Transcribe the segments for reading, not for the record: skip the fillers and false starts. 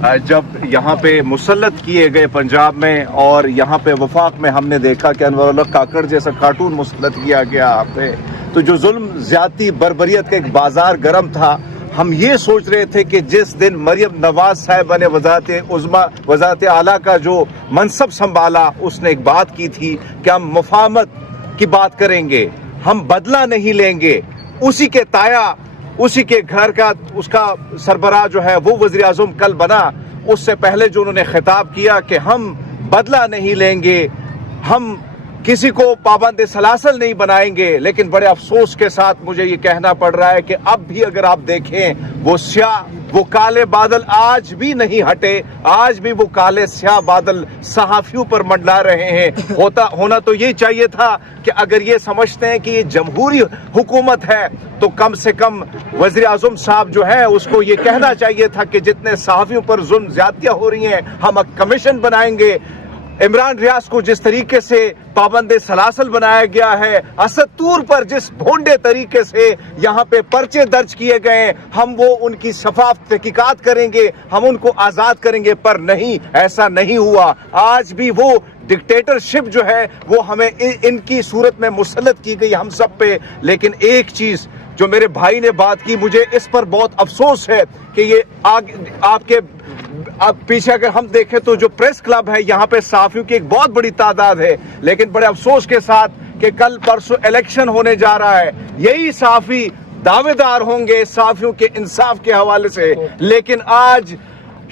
जब यहाँ पे मुसल्लत किए गए पंजाब में और यहाँ पे वफाक में हमने देखा कि अनवर काकड़ जैसा कार्टून मुसल्लत किया गया यहाँ पे, तो जो जुल्म ज्यादती बर्बरियत का एक बाजार गर्म था, हम ये सोच रहे थे कि जिस दिन मरियम नवाज साहिबा ने वज़ारत आला का जो मनसब संभाला, उसने एक बात की थी कि हम मुफाहमत की बात करेंगे, हम बदला नहीं लेंगे। उसी के ताया, उसी के घर का उसका सरबराह जो है वो वज़ीर आज़म कल बना। उससे पहले जो उन्होंने खिताब किया कि हम बदला नहीं लेंगे, हम किसी को पाबंद सलासल नहीं बनाएंगे। लेकिन बड़े अफसोस के साथ मुझे ये कहना पड़ रहा है कि अब भी अगर आप देखें वो स्याह, वो काले बादल आज भी नहीं हटे, आज भी वो काले स्याह बादल सहाफियों पर मंडला रहे हैं। होना तो ये चाहिए था कि अगर ये समझते हैं कि ये जमहूरी हुकूमत है तो कम से कम वज़ीर आज़म साहब जो है उसको ये कहना चाहिए था कि जितने सहाफियों पर जुल्म ज्यादतियां हो रही हैं, हम कमीशन बनाएंगे। इमरान रियाज को जिस तरीके से पाबंद सलासल बनाया गया है, असद तूर पर जिस भोंडे तरीके से यहाँ पे पर्चे दर्ज किए गए, हम वो उनकी शफाफ तहकीकात करेंगे, हम उनको आज़ाद करेंगे। पर नहीं, ऐसा नहीं हुआ। आज भी वो डिक्टेटरशिप जो है वो हमें इनकी सूरत में मुसल्लत की गई हम सब पे। लेकिन एक चीज जो मेरे भाई ने बात की, मुझे इस पर बहुत अफसोस है कि ये आपके पीछे अगर हम देखें तो जो प्रेस क्लब है यहाँ पे सहाफियों की एक बहुत बड़ी तादाद है। लेकिन बड़े अफसोस के साथ कि कल परसों इलेक्शन होने जा रहा है, यही सहाफी दावेदार होंगे सहाफियों के इंसाफ के हवाले से। लेकिन आज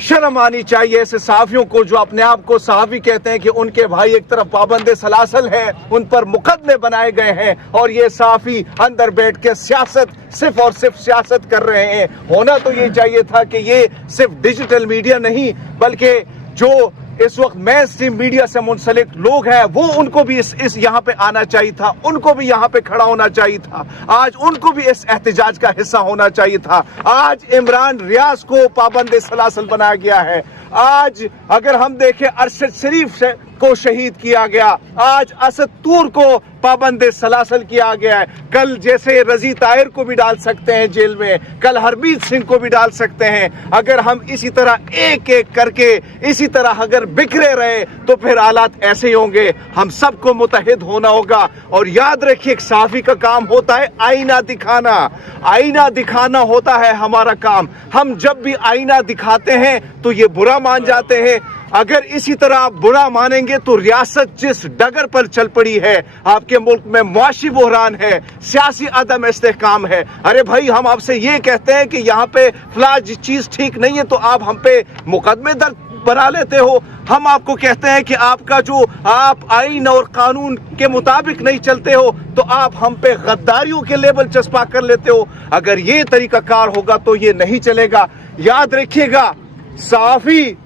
शर्म आनी चाहिए ऐसे सहाफियों को जो अपने आप को सहाफी कहते हैं कि उनके भाई एक तरफ पाबंद सलासल है, उन पर मुकदमे बनाए गए हैं और ये सहाफी अंदर बैठ के सियासत, सिर्फ और सिर्फ सियासत कर रहे हैं। होना तो ये चाहिए था कि ये सिर्फ डिजिटल मीडिया नहीं बल्कि जो इस वक्त मेन स्ट्रीम मीडिया से मुंसलिक लोग हैं वो उनको भी इस यहाँ पे आना चाहिए था, उनको भी यहाँ पे खड़ा होना चाहिए था। आज उनको भी इस एहतजाज का हिस्सा होना चाहिए था। आज इमरान रियाज को पाबंद सलासल बनाया गया है। आज अगर हम देखें अरशद शरीफ को शहीद किया गया, आज असद तूर को पाबंद सलासल किया गया है। कल जैसे रजी ताहिर को भी डाल सकते हैं जेल में, कल हरमीत सिंह को भी डाल सकते हैं। अगर हम इसी तरह एक एक करके इसी तरह अगर बिखरे रहे तो फिर हालात ऐसे ही होंगे। हम सबको मुतहिद होना होगा। और याद रखिए एक सहाफी का काम होता है आईना दिखाना, आईना दिखाना होता है हमारा काम। हम जब भी आईना दिखाते हैं तो ये बुरा मान जाते हैं। अगर इसी तरह आप बुरा मानेंगे तो रियासत जिस डगर पर चल पड़ी है, आपके मुल्क में मुआशी बहरान है, सियासी अदम इस्तेहकाम है। अरे भाई, हम आपसे ये कहते हैं कि यहाँ पे फला चीज ठीक नहीं है तो आप हम पे मुकदमे दर्ज बना लेते हो। हम आपको कहते हैं कि आपका जो आप आईन और कानून के मुताबिक नहीं चलते हो तो आप हम पे गद्दारियों के लेबल चस्पा कर लेते हो। अगर ये तरीकाकार होगा तो ये नहीं चलेगा। याद रखिएगा, सहाफी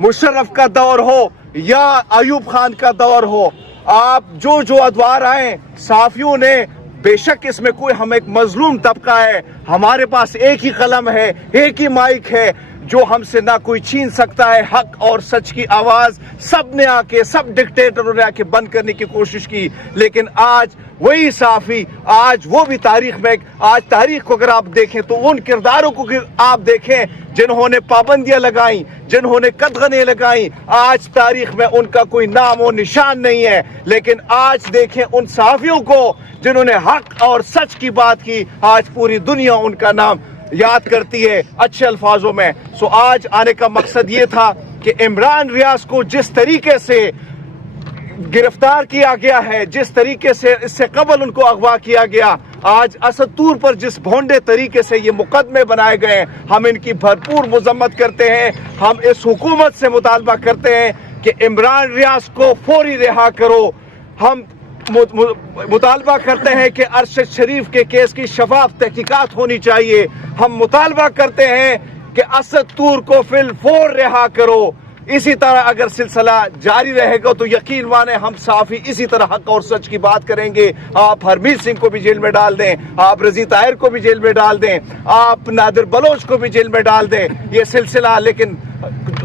मुशर्रफ का दौर हो या अयूब खान का दौर हो, आप जो अदवार आए सहाफियों ने, बेशक इसमें कोई, हम एक मजलूम तबका है, हमारे पास एक ही कलम है, एक ही माइक है, जो हमसे ना कोई छीन सकता है। हक और सच की आवाज सब ने आके, सब डिक्टेटरों ने आके बंद करने की कोशिश की। लेकिन आज वही सहाफी, आज वो भी तारीख में, आज तारीख को अगर आप देखें तो उन किरदारों को आप देखें जिन्होंने पाबंदियां लगाई, जिन्होंने कदगने लगाई, आज तारीख में उनका कोई नाम और निशान नहीं है। लेकिन आज देखें उन सहाफियों को जिन्होंने हक और सच की बात की, आज पूरी दुनिया उनका नाम याद करती है अच्छे अल्फाजों में। सो आज आने का मकसद ये था कि इमरान रियाज को जिस तरीके से गिरफ्तार किया गया है, जिस तरीके से इससे कबल उनको अगवा किया गया, आज असद तूर पर जिस भोंडे तरीके से ये मुकदमे बनाए गए, हम इनकी भरपूर मजम्मत करते हैं। हम इस हुकूमत से मुतालबा करते हैं कि इमरान रियाज को फौरी रिहा करो। हम मुतालबा करते हैं कि अरशद शरीफ के केस की शफाफ तहकीकात होनी चाहिए। हम मुतालबा करते हैं कि असद तूर को फिल फौर रिहा करो। इसी तरह अगर सिलसिला जारी रहेगा तो यकीन माने हम सहाफी इसी तरह हक और सच की बात करेंगे। आप हरमीत सिंह को भी जेल में डाल दें, आप रजी ताहिर को भी जेल में डाल दें, आप नादिर बलोच को भी जेल में डाल दें, ये सिलसिला, लेकिन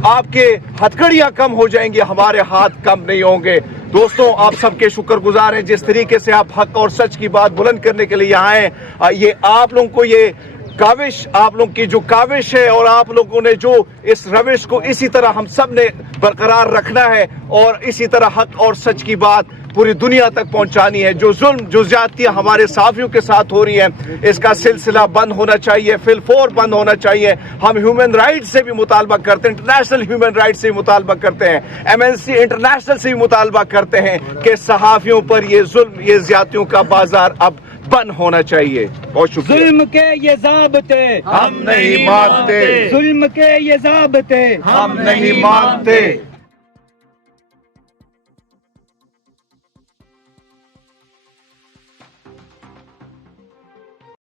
आपके हथकड़ियां कम हो जाएंगी, हमारे हाथ कम नहीं होंगे। दोस्तों, आप सबके शुक्रगुजार हैं जिस तरीके से आप हक और सच की बात बुलंद करने के लिए यहाँ हैं। ये आप लोगों को ये काविश, आप लोगों की जो काविश है और आप लोगों ने जो इस रविश को इसी तरह हम सब ने बरकरार रखना है और इसी तरह हक और सच की बात पूरी दुनिया तक पहुंचानी है। जो जुल्म जो ज्यादतियां हमारे साफियों के साथ हो रही हैं, इसका सिलसिला बंद होना चाहिए, फिलफोर बंद होना चाहिए। हम ह्यूमन राइट्स से भी मुतालबा करते हैं, इंटरनेशनल ह्यूमन राइट्स से भी मुतालबा करते हैं, MNC इंटरनेशनल से भी मुतालबा करते हैं कि सहाफियों पर ये जुल्म, ये ज्यादतियों का बाजार अब बंद होना चाहिए। बहुत शुक्रिया। जुल्म के ये ज़ाब्ते हम नहीं मानते, जुल्म के ये ज़ाब्ते हम नहीं मानते।